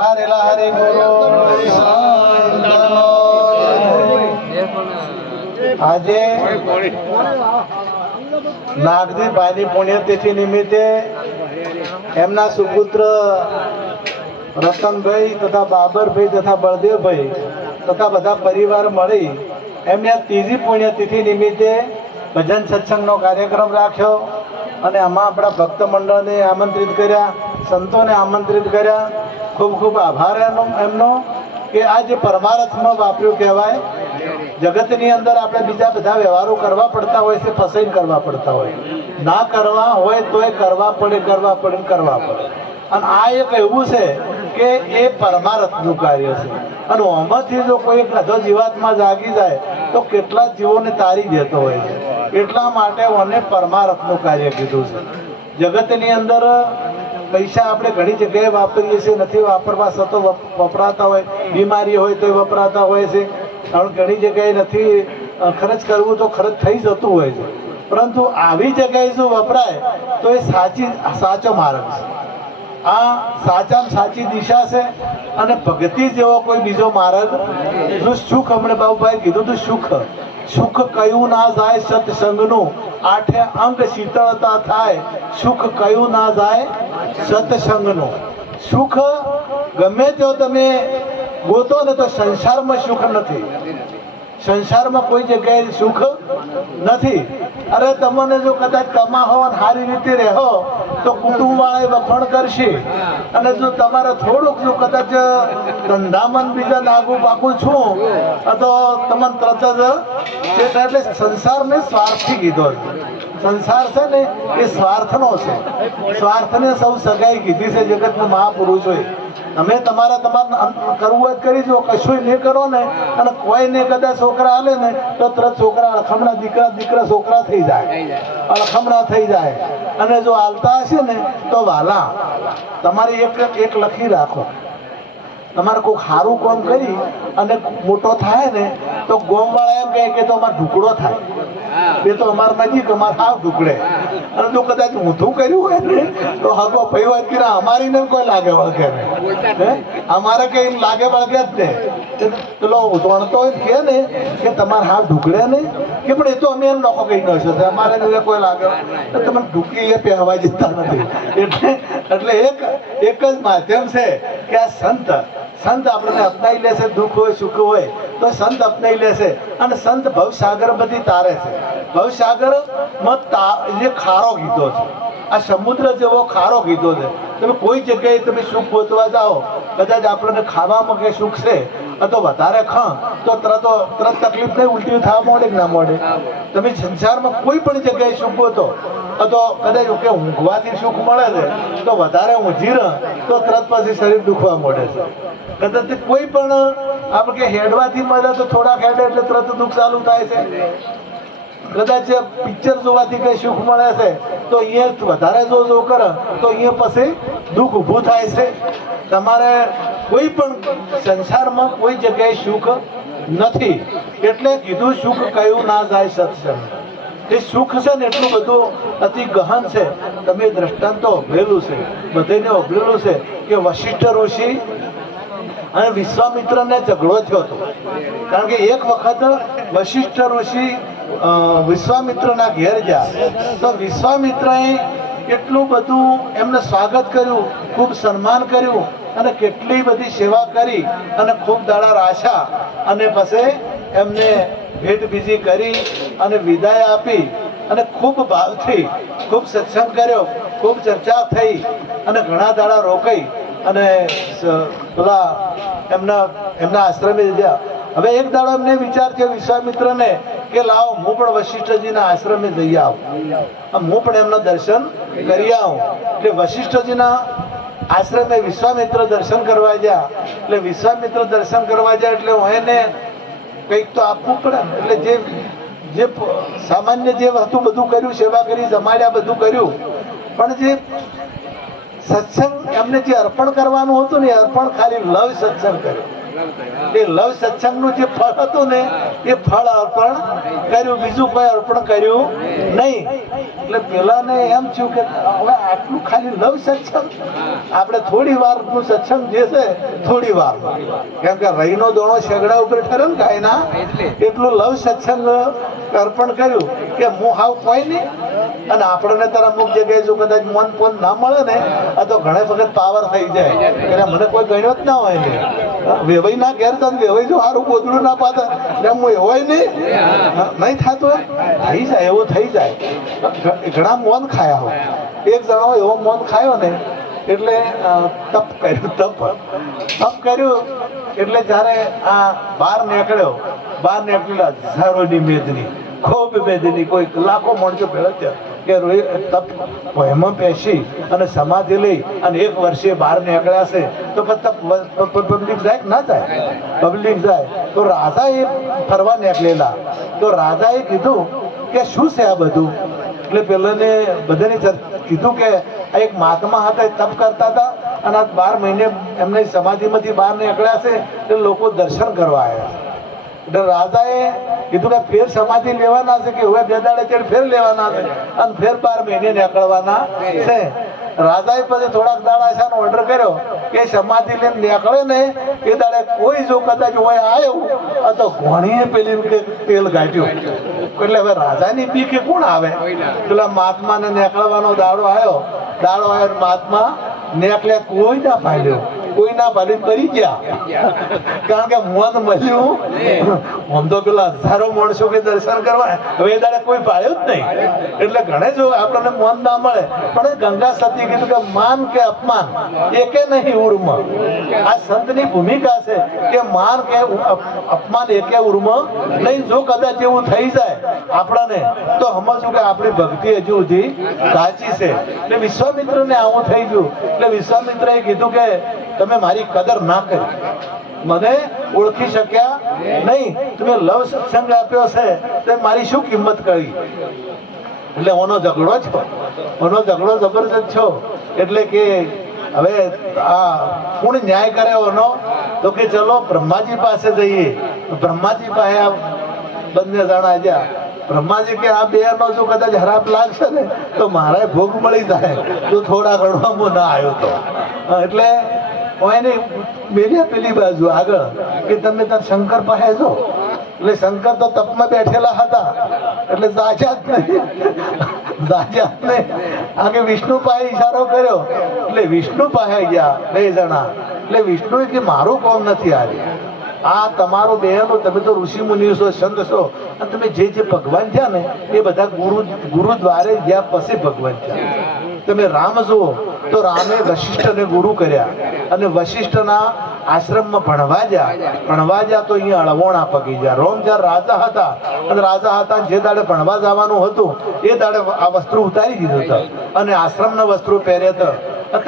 હરિ ગુરુ આજે નાગજી ભાઈની પુણ્યતિથિ નિમિત્તે એમના સુપુત્ર રતનભાઈ તથા બાબરભાઈ તથા બળદેવભાઈ તથા બધા પરિવાર મળી એમની આ ત્રીજી પુણ્યતિથિ નિમિત્તે ભજન સત્સંગનો કાર્યક્રમ રાખ્યો અને આમાં આપણા ભક્ત મંડળને આમંત્રિત કર્યા, સંતોને આમંત્રિત કર્યા. ખૂબ ખૂબ આભાર એનો, એમનો કે આ જે પરમારથમાં વાપર્યું કહેવાય, જગતની અંદર આપણે બીજા બધા વ્યવહારો કરવા પડતા હોય છે, ફસાઈને કરવા પડતા હોય. ના કરવા હોય તોય કરવા પડે કરવા પડે કરવા પડે. અને આ એક એવું છે કે એ પરમારથનું કાર્ય છે. અને ઓમાંથી જો કોઈ એક અધો જીવાતમાં જાગી જાય, તો કેટલા જીવોને તારી દેતો હોય છે. એટલા માટે મને પરમારથનું કાર્ય કીધું છે. જગતની અંદર પૈસા આપણે ઘણી જગ્યાએ વાપરીએ છીએ, નથી વાપરવા સતો વપ- વપરાતા હોય, બીમારી હોય તો વપરાતા હોય છે. કારણ ઘણી જગ્યાએ નથી ખર્ચ કરવું તો ખર્ચ થઈ જતું હોય છે. પરંતુ આવી જગ્યાએ જો વપરાય, તો એ સાચી, સાચો માર્ગ છે. આ સાચામાં સાચી દિશા છે અને ભક્તિ જેવો કોઈ બીજો માર્ગ જો સુખ હમણાં બાબુભાઈ કીધું તો સુખ સુખ કયું ના જાય સત્સંગનું? આઠે અંગ શીતળતા થાય, સુખ કયું ના જાય સત્સંગનું? સુખ ગમે તો તમે ગોતો ને તો સંસારમાં સુખ નથી. સંસારમાં કોઈ જગ્યાએ સુખ નથી. અરે તમને જો કદાચ કમાહો અને સારી રીતે રહો, તો કુટુંબ વાળા વખાણ કરશે. અને જો તમારે થોડુંક જો કદાચ ધંધામાં બીજા લાગુ પાકું છું, તો તમને તરત જ એટલે સંસારને સ્વાર્થી કીધો સંસાર છે ને એ સ્વાર્થનો છે. સ્વાર્થને સૌ સગાઈ કીધી છે જગતના મહાપુરુષોએ. તમે તમારા તમારે કરવું હોય કરી જો કશું નહીં કરો ને. અને કોઈને કદાચ છોકરા હાલે ને તો તરત છોકરા અળખમણા દીકરા દીકરા છોકરા થઈ જાય. અળખમણા થઈ જાય. અને જો હાલતા હશે ને તો વાલા તમારે એક એક લખી રાખો. તમારે કોઈ સારું કામ કરી અને મોટો થાય ને તો ગોમવાળા એમ કહે કે તો અમારો ઢુકડો થાય. એ તો અમારા નજીક અમારે સાવ ઢુકડે. અને જો કદાચ ઊંધું કર્યું હોય ને તો હગો ભાઈ વાત કરે અમારી ને કોઈ લાગે વળગે નહીં. અમારે કઈ લાગે વળગે જ ને તે પેલો ઉતવણતો હોય કે ને, કે તમારે હાથ ઢુકડે ને, કે પણ એ તો અમે એમ લોકો કહી ન છે અમારે એને કોઈ લાગે. તો તમે ઢુકી એ પહેરવા જતા નથી. એટલે એટલે એક એક જ માધ્યમ છે કે આ સંત સંત આપણને અપનાવી લેશે, દુઃખ હોય, સુખ હોય, તો સંત અપનાવી લેશે. અને સંત ભવસાગર બધી તારે છે. ભવસાગરમાં જે ખારો કીધો છે. આ સમુદ્ર જેવો ખારો કીધો છે. તમે કોઈ જગ્યાએ તમે સુખ ગોતવા જાઓ, કદાચ આપણને ખાવામાં કે સુખ છે તો વધારે ખા તો તરત તરત તકલીફ નહીં ઉલટી થવા મોડે કે ના મોડે. તમે સંસારમાં કોઈ પણ જગ્યાએ સુખ તો તો કદાચ કે ઊંઘવાથી સુખ મળે છે તો વધારે ઊંઘી રહ તો તરત પછી શરીર દુખવા મળે છે. કદાચ કોઈ પણ આપણે કે હેડવાથી મળે તો થોડાક હેડે એટલે તરત દુઃખ ચાલુ થાય છે. કદાચ પિક્ચર જોવાથી કઈ સુખ મળે છે તો અહીંયા વધારે જો જો કરે તો અહીંયા પછી દુઃખ ઊભું થાય છે. તમારે કોઈ પણ સંસારમાં કોઈ જગ્યાએ સુખ નથી. એટલે કીધું સુખ કયું ના જાય સત્સંગ. એ સુખ છે ને એટલું બધું અતિ ગહન છે. તમે દ્રષ્ટાંતો અભરેલું છે. બધાને અભરેલું છે કે વશિષ્ઠ ઋષિ અને વિશ્વામિત્રને ઝઘડો થયો હતો. કારણ કે એક વખત વશિષ્ઠ ઋષિ વિશ્વામિત્રના ઘેર ગયા. તો વિશ્વામિત્રએ એટલું બધું એમને સ્વાગત કર્યું, ખૂબ સન્માન કર્યું. અને કેટલી બધી સેવા કરી અને ખૂબ દાડા રાશા અને પછી એમને ભેટ બીજી કરી અને વિદાય આપી અને ખૂબ ભાવથી ખૂબ સત્સંગ કર્યો, ખૂબ ચર્ચા થઈ અને ઘણા દાડા રોકાઈ અને પેલા એમના એમના આશ્રમે ગયા હવે એક દાડો એમને વિચાર થયો વિશ્વામિત્રને કે લાવો, હું પણ વશિષ્ઠજીના આશ્રમે જઈ આવું. હું પણ એમના દર્શન કરી આવું. એટલે વશિષ્ઠજીના આશ્રમે વિશ્વામિત્ર દર્શન કરવા જ્યાં. એટલે વિશ્વામિત્ર દર્શન કરવા ગયા એટલે હું એને કંઈક તો આપવું પડે એટલે જે જે સામાન્ય જે હતું બધું કર્યું, સેવા કરી, જમાડ્યા, બધું કર્યું. પણ જે સત્સંગ, એમને જે અર્પણ કરવાનું હતું ને અર્પણ ખાલી લવ સત્સંગ કર્યો. એ લવ સત્સંગનું જે ફળ હતું ને, એ ફળ અર્પણ કર્યું. બીજું કોઈ અર્પણ કર્યું નહીં. એટલે પેલાને એમ થયું કે હવે આટલું ખાલી લવ સત્સંગ? આપણે થોડી વારનું સત્સંગ જે છે થોડી વાર. કેમ કે રહીનો દોણો શેગડા ઉપર ઠરે ને ગાયના. એટલું. લવ સત્સંગ અર્પણ કર્યું કે હું હાવ કોઈ નહીં. અને આપણને તારા અમુક જગ્યાએ જો કદાચ મન ફોન ના મળે ને આ તો ઘણા વખત પાવર થઈ જાય. એટલે મને કોઈ ગણ્યો જ ના હોય ને. વેવાઈ ના ઘેર તને વેવાઈ જો સારું ગોદડું ના પાતા એટલે હું એવોય નહીં. નહીં થતો એમ? થઈ જાય, એવો થઈ જાય. ઘણા મોન ખાયા હોય. એક જણો એવો મોન ખાયો ને, એટલે તપ કર્યું, તપ. તપ કર્યું, એટલે જ્યારે આ બહાર નીકળ્યો, બહાર નીકળેલા હજારોની મેદની, ખૂબ મેદની કોઈ લાખો માણસો ભેળો છે કે તપ ભયમાં બેસી અને સમાધિ લઈ અને એક વર્ષે બહાર નીકળ્યા છે, તો પબ્લિક જાય ના જાય? પબ્લિક જાય. તો રાજા એ ફરવા નીકળેલા. તો રાજાએ કીધું કે શું છે આ બધું? એટલે પેલાને બધાને કીધું કે આ એક મહાત્મા હતા, એ તપ કરતા હતા અને આ બાર મહિને એમને સમાધિમાંથી બહાર નીકળ્યા છે, એટલે લોકો દર્શન કરવા આવ્યા એટલે રાજાએ કીધું કે ફેર સમાધિ લેવાના છે કે હવે બે દાડે ચડ ફેર લેવાના છે અને ફેર બાર મહિને નીકળવાના છે. રાજાએ પછી થોડાક દાડા છે ઓર્ડર કર્યો કે સમાધિ લઈને નીકળે ને એ દાડે કોઈ જો કદાચ હોય આવ્યો તો ઘણીએ પેલી તેલ ગાંઠ્યું. એટલે હવે રાજાની બી કે કોણ આવે? પેલા મહાત્માને નીકળવાનો દાડો આવ્યો દાડો આવ્યો મહાત્મા નીકળ્યા કોઈ ના પાડ્યો કોઈ ના પાડી કરી ગયા. કારણ કે મોન મળ્યું આમ તો પેલા હજારો માણસો કે દર્શન કરવા. હવે એ દાડે કોઈ પાડ્યું જ નહીં. એટલે ઘણે જો આપણને મોન ના મળે. પણ ગંગા સતી કીધું કે માન કે અપમાન, એકે નહીં ઉર્મ. આ સંતની ભૂમિકા છે કે માન કે અપમાન એકે ઉર્મ નહીં. જો કદાચ એવું થઈ જાય આપણને, તો સમજવું કે આપણી ભક્તિ હજુ સુધી સાચી છે. એટલે વિશ્વામિત્રને આવું થઈ ગયું. એટલે વિશ્વામિત્રએ કીધું કે તમે મારી કદર ના કરી. મને ઓળખી શક્યા નહીં. તમે લવ સત્સંગ આપ્યો છે તો મારી શું કિંમત કરી? એટલે ઓનો ઝઘડો છો ઓનો ઝઘડો જબરજસ્ત છો. એટલે કે હવે આ કોણ ન્યાય કરે ઓનો? તો કે ચલો બ્રહ્માજી પાસે જઈએ. બ્રહ્માજી પાસે આ બંને જણા ગયા બ્રહ્માજી કે આ બે નો જો કદાચ હરાબ લાગશે ને તો મારે ભોગ મળી જાય. જો થોડા ગણવામાં ના આવ્યો તો. હા, બાજુ આગળ, કે તમે તાર શંકર પાસે જો. એટલે શંકર તો તપમાં બેઠેલા હતા, એટલે જાજ્યા જ નહીં. જાજ્યા જ નહીં. આગે વિષ્ણુ પાસે ઈશારો કર્યો. એટલે વિષ્ણુ પાસે ગયા બે જણા. એટલે વિષ્ણુએ કે મારું કોમ નથી આ આ તમારો બહેનો તમે તો ઋષિ મુનિ છો, સંત છો. અને તમે જે જે ભગવાન થયા ને, એ બધા ગુરુ, ગુરુદ્વારે ગયા પછી ભગવાન થયા. તમે રામ જુઓ. તો રામે વશિષ્ઠને ગુરુ કર્યા અને વશિષ્ઠના આશ્રમમાં ભણવા ગયા. ભણવા ગયા તો અહીંયા અળવોણા પગી ગયા. રોમ જ્યારે રાજા હતા અને રાજા હતા જે દાડે ભણવા જવાનું હતું, એ દાડે આ વસ્ત્રો ઉતારી દીધું હતું. અને આશ્રમના વસ્ત્રો પહેર્યા હતા.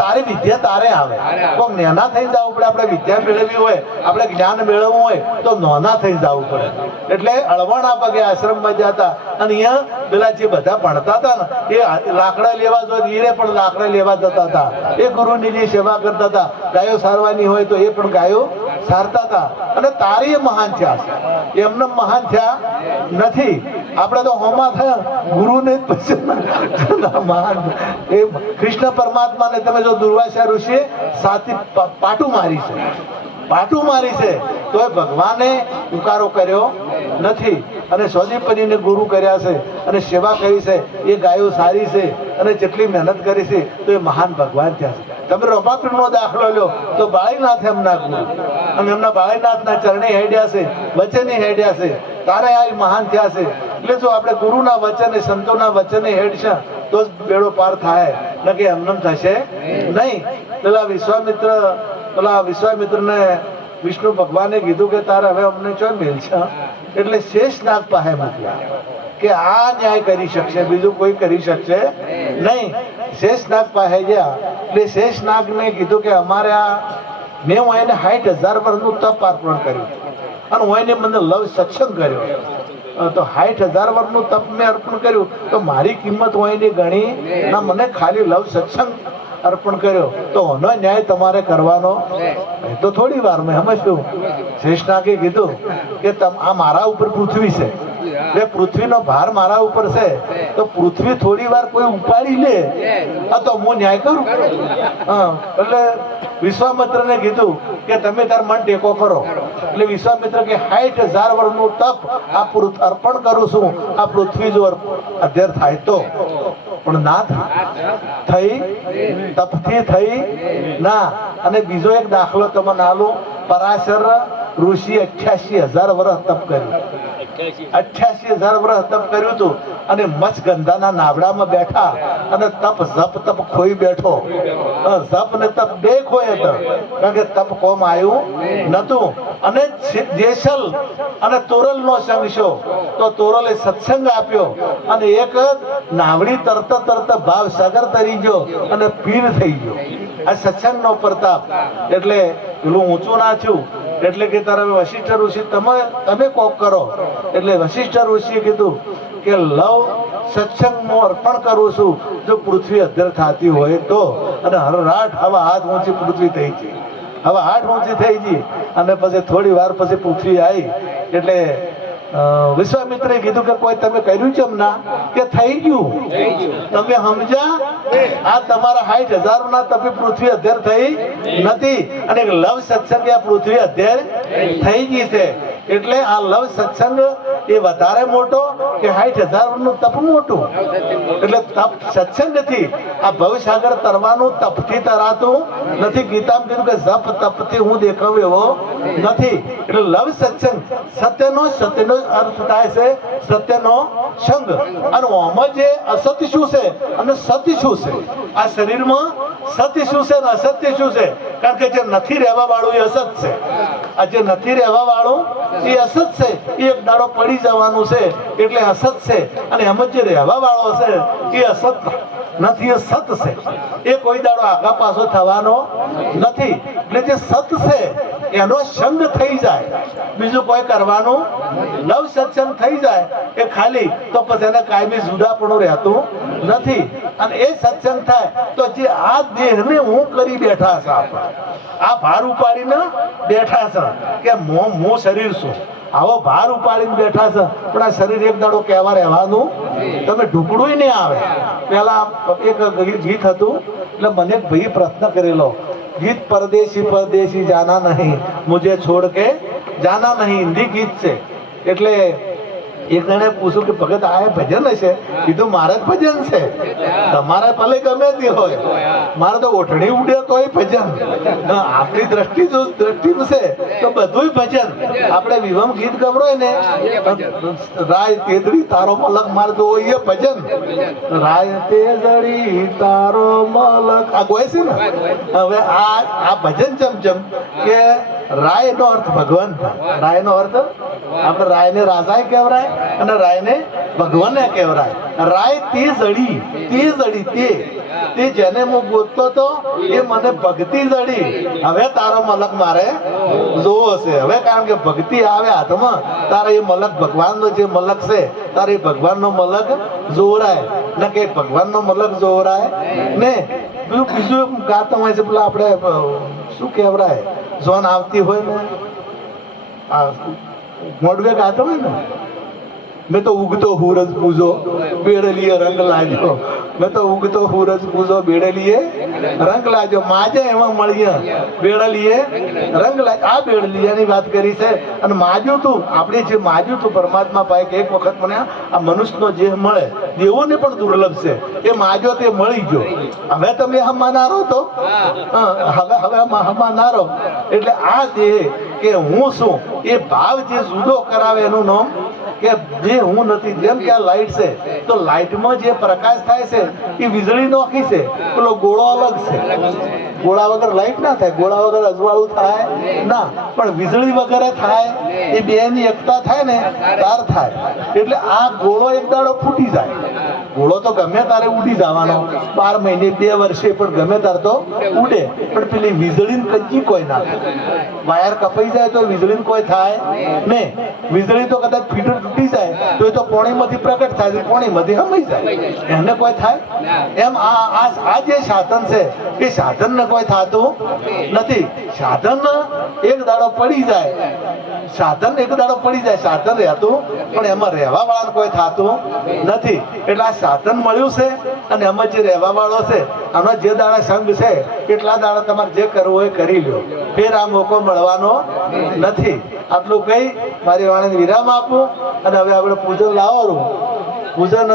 તારે વિદ્યા તારે આવે. કોક નાના થઈ જવું પડે આપણે વિદ્યા મેળવવી હોય આપણે જ્ઞાન મેળવવું હોય તો નાના થઈ જવું પડે. એટલે અળવાણા પગે આશ્રમમાં જતા અને અહીંયા પેલા જે બધા ભણતા હતા ને એ લાકડા લેવા જો ઈરે પણ લાકડા લેવા જતા હતા. એ ગુરુની જે સેવા કરતા હતા. ગાયો સારવાની હોય તો એ પણ ગાયો સારતા હતા. અને તારી મહાન થયા એમને મહાન થયા નથી. આપણે તો હોમા થયા. ગુરુને જ મહાન એ કૃષ્ણ પરમાત્માને તમે જો દુર્વાસા ઋષિએ સાથી પાટું મારી છે. પાટું મારી છે. તો એ ભગવાને ઉકારો કર્યો નથી. અને સ્વદીપજીને ગુરુ કર્યા છે. અને સેવા કરી છે. એ ગાયો સારી છે. અને જેટલી મહેનત કરી છે, તો એ મહાન ભગવાન થયા છે. તમે રમાપીરનો દાખલો લ્યો તો બાળીનાથ એમના ગુરુ. અને એમના બાળીનાથના ચરણે હેડ્યા છે. વચને હેડ્યા છે. તારે આ મહાન થયા છે. એટલે જો આપણે ગુરુના વચને, સંતોના વચને હેડશે તો જ બેડો પાર થાય. નકે એમનેમ થશે નહીં. પેલા વિશ્વામિત્ર, પેલા વિશ્વામિત્રને વિષ્ણુ ભગવાને કીધું કે તારે હવે અમને ચો મેલશે એટલે શેષ નાગ પાસે મોકલ્યા કે આ ન્યાય કરી શકશે, બીજું કોઈ કરી શકશે નહીં. શેષનાગ પાસે ગયા. એટલે શેષનાગને કીધું કે અમારે આ, મેં હું એને સાઠ હજાર વર્ષનું તપ અર્પણ કર્યું. અને હું એને મને લવ સત્સંગ કર્યો. તો સાઠ હજાર વર્ષનું તપ મેં અર્પણ કર્યું. તો મારી કિંમત હું એની ગણી ના મને ખાલી લવ સત્સંગ અર્પણ કર્યો. તો એનો ન્યાય તમારે કરવાનો. એ તો થોડી વાર મેં સમજ્યું. શેષનાગે કીધું કે આ મારા ઉપર પૃથ્વી છે. એટલે પૃથ્વીનો ભાર મારા ઉપર છે. તો પૃથ્વી થોડી વાર કોઈ ઉપાડી લે, આ તો હું ન્યાય કરું. હા, એટલે વિશ્વામિત્રને કીધું કે તમે તાર મન ટેકો કરો. એટલે વિશ્વામિત્ર કે સાઠ હજાર વર્ષનું તપ આ અર્પણ કરું છું. આ પૃથ્વી જો અધ્યર થાય તો. પણ ના થઈ, તપથી થઈ, ના. અને બીજો એક દાખલો તમને આલું. પરાશર ઋષિ અઠ્યાસી હજાર વર્ષ તપ કર્યું. અઠ્યાસી હજાર વર્ષ તપ કર્યું હતું અને મચ્છગંધાના નાવડામાં બેઠા અને તપ જપ તપ ખોઈ બેઠો. જપ ને તપ બે ખોય કારણ કે તપ કોમ આવ્યું નતું. અને જેસલ અને તોરલ નો સંગ તો તોરલે સત્સંગ આપ્યો. અને એક નાવડી તરત તરત ભાવ સાગર તરી ગયો અને પીર થઈ ગયો. આ સત્સંગ નો પ્રતાપ. એટલે પેલું ઊંચું ના થયું. એટલે કે તારા વશિષ્ઠ ઋષિ, તમે તમે કોક કરો. એટલે વશિષ્ઠ ઋષિએ કીધું કે, લવ સત્સંગ હું અર્પણ કરું છું. જો પૃથ્વી અધ્યર થતી હોય તો. અને હરરાટ હવે હાથ ઊંચી પૃથ્વી થઈ ગઈ. હવે હાથ ઊંચી થઈ ગઈ. અને પછી થોડી વાર પછી પૃથ્વી આવી. એટલે વિશ્વામિત્રે કીધું કે કોઈ તમે કર્યું છે ના કે થઈ ગયું? તમે સમજ્યા? આ તમારા હાઈટ હજાર ના તમે પૃથ્વી અધ્યર થઈ નથી. અને એક લવ સત્સંગ આ પૃથ્વી અધ્યર થઈ ગઈ છે. એટલે આ લવ સત્સંગ એ વધારે મોટો કે સાઠ હજારનું તપ મોટું. એટલે તપ સત્સંગ નથી. આ ભવસાગર તરવાનું તપથી તરાતું નથી. ગીતામાં કીધું કે જપ તપથી હું દેખાવ એવો નથી. એટલે લવ સત્સંગ સત્યનો સત્યનો અર્થ થાય છે સત્યનો સંગ. અને આમાં જે અસત્ય શું છે? અને સત્ય શું છે? આ શરીરમાં સત્ય શું છે અને અસત્ય શું છે? કારણ કે જે નથી રહેવા વાળું એ અસત છે. આ જે નથી રહેવા વાળું એ અસત છે. એ એક દાડો પડી જવાનું છે. એટલે અસત છે. અને એમ જ જે રહેવા વાળો છે, એ અસત નથી, એ સત છે. એ કોઈ દાડો આગા પાછો થવાનો નથી. એટલે જે સત છે એનો સંગ થઈ જાય. બીજું કોઈ કરવાનું નવ સત્સંગ થઈ જાય એ ખાલી તો પછી એને કાયમી જુદાપણું રહેતું નથી. અને એ સત્સંગ થાય તો જે આ દેહને હું કરી બેઠા છે આ ભાર ઉપાડીને બેઠા છે કે મો મો શરીર છું આવો ભાર ઉપાડીને બેઠા છે, પણ આ શરીર એક દાડો કહેવા રહેવાનું? તમે ઢુકડું નહીં આવે. પેલા એક ગીત હતું, એટલે મને ભાઈ પ્રશ્ન કરેલો ગીત પરદેશી પરદેશી જાના નહીં મુજે છોડ કે જાના નહીં હિન્દી ગીત છે એટલે એક જણે પૂછ્યું કે ભગત આ ભજન હશે કીધું મારા જ ભજન છે. તમારા ભલે ગમે તે હોય. મારે તો ઓઠણી ઉડે તોય ભજન. આપણી દ્રષ્ટિ જો દ્રષ્ટિ છે. તો બધુંય ભજન. આપણે વિવમ ગીત ગવડોય ને રાય તેદડી તારો મલક માર હોય એ ભજન. રાય તેદડી તારો મલક. આ ગોય છે ને? હવે આ આ ભજન ચમ ચમ કે રાય નો અર્થ ભગવાન. રાય નો અર્થ? આપણે રાય ને રાજાએ કહેવરાય અને રાય ને ભગવાન કહેવરાય. રાય તે જડી તે જડી, તે. તે જેને હું ગોતતો તો, એ મને ભક્તિ જડી. હવે તારો મલક મારે જોવો છે હવે કારણ કે ભક્તિ આવે હાથમાં, તારે એ મલક ભગવાનનો જે મલક છે, તારે એ ભગવાનનો મલક જોવરાય. ને કે ભગવાનનો મલક જોવરાય? ને બીજું બીજું એક હોય છે, પેલા આપણે શું કહેવરાય? જોન આવતી હોય ને? મોડવે ગાતો હોય ને? મેં તો ઉગતો હુરજ પૂજો બેડલીએ રંગ લાજો મેં તો ઉગતો હુરજ પૂજો બેડલીએ રંગ લાજો માજે એમાં મળીએ બેડલીએ રંગ લાજ આ બેડલીયાની વાત કરી છે. અને માજ્યું તું આપણે જે માજ્યું તું પરમાત્મા પાસે એક વખત મને આ મનુષ્યનો જે મળે દેવોને પણ દુર્લભ છે. એ માજો તે મળી ગયો. હવે તમે હમાનારો તો? હા, હવે હવે હમાનારો એટલે આ દેહ કે હું શું એ ભાવ જે જુદો કરાવે એનું નામ કે જે હું નથી, જેમ કે આ લાઈટ છે, તો લાઈટમાં જે પ્રકાશ થાય છે, એ વીજળી નોખી છે. પેલો ગોળો અલગ છે. ગોળા વગર લાઈટ ના થાય, ગોળા વગર અજવાળું થાય ના, પણ વીજળી વગેરે થાય, એ બે ની એકતા થાય ને, તાર થાય. એટલે આ ગોળો એક દાડો ફૂટી જાય. ગોળો તો ગમે તારે ઉડી જવાનો. બાર મહિને બે વર્ષે પણ ગમે તાર તો ઉડે. પણ પેલી વીજળી કચી કોઈ ના વાયર કપાઈ જાય તો વીજળી કોઈ થાય ને. વીજળી તો કદાચ ફીટર તૂટી જાય તો એ તો પોણીમાંથી પ્રગટ થાય છે, પોણીમાંથી હમાઈ જાય. એને કોઈ થાય? એમ આ આ જે સાધન છે, એ સાધનને કોઈ થતું નથી. સાધન એક દાડો પડી જાય સાધન એક દાડો પડી જાય, સાધન રહેતું, પણ એમાં રહેવા વાળા કોઈ થતું નથી. એટલે આ સાધન મળ્યું છે અને એમાં જે રહેવા વાળો છે, આનો જે દાડા સંઘ છે, એટલા દાડા તમારે જે કરવું એ કરી લો ફેર આ મોકો મળવાનો નથી. આટલું કહી મારી વાણીને વિરામ આપું અને હવે આપણે પૂજન લાવવાનું. પૂજન